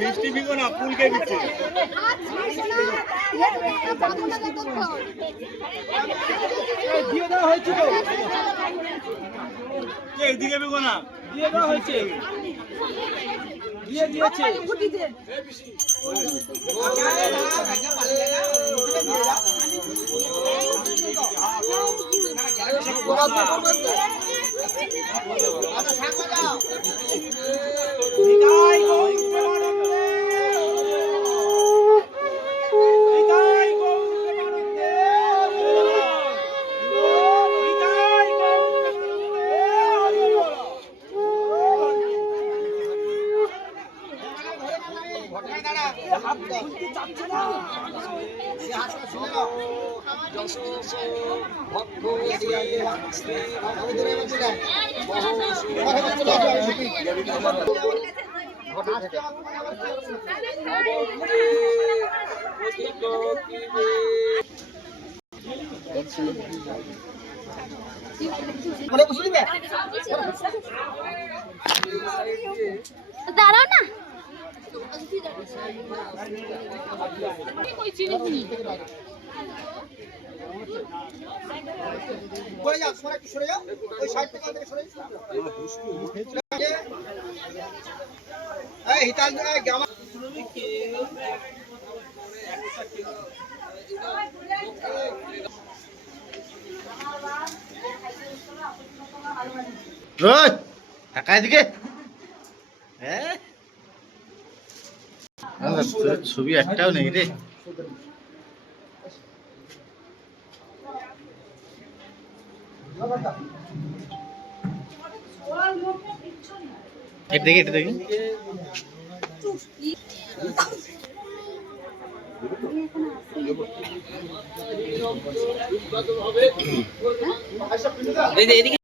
মিষ্টি বিগো না ফুলকে দিচ্ছে দিয়ে দেওয়া হয়েছে তো এইদিকে বিগো না দিয়ে দেওয়া হয়েছে দিয়ে দিয়েছে দাঁড়াও না সরে যাও সরে যাও ওই সাইড থেকে সরে যাও এই হিতাল গামা রোজ টাকা এদিকে হ্যাঁ ছবি একটাও নেই রে এটা দেখি এদিকে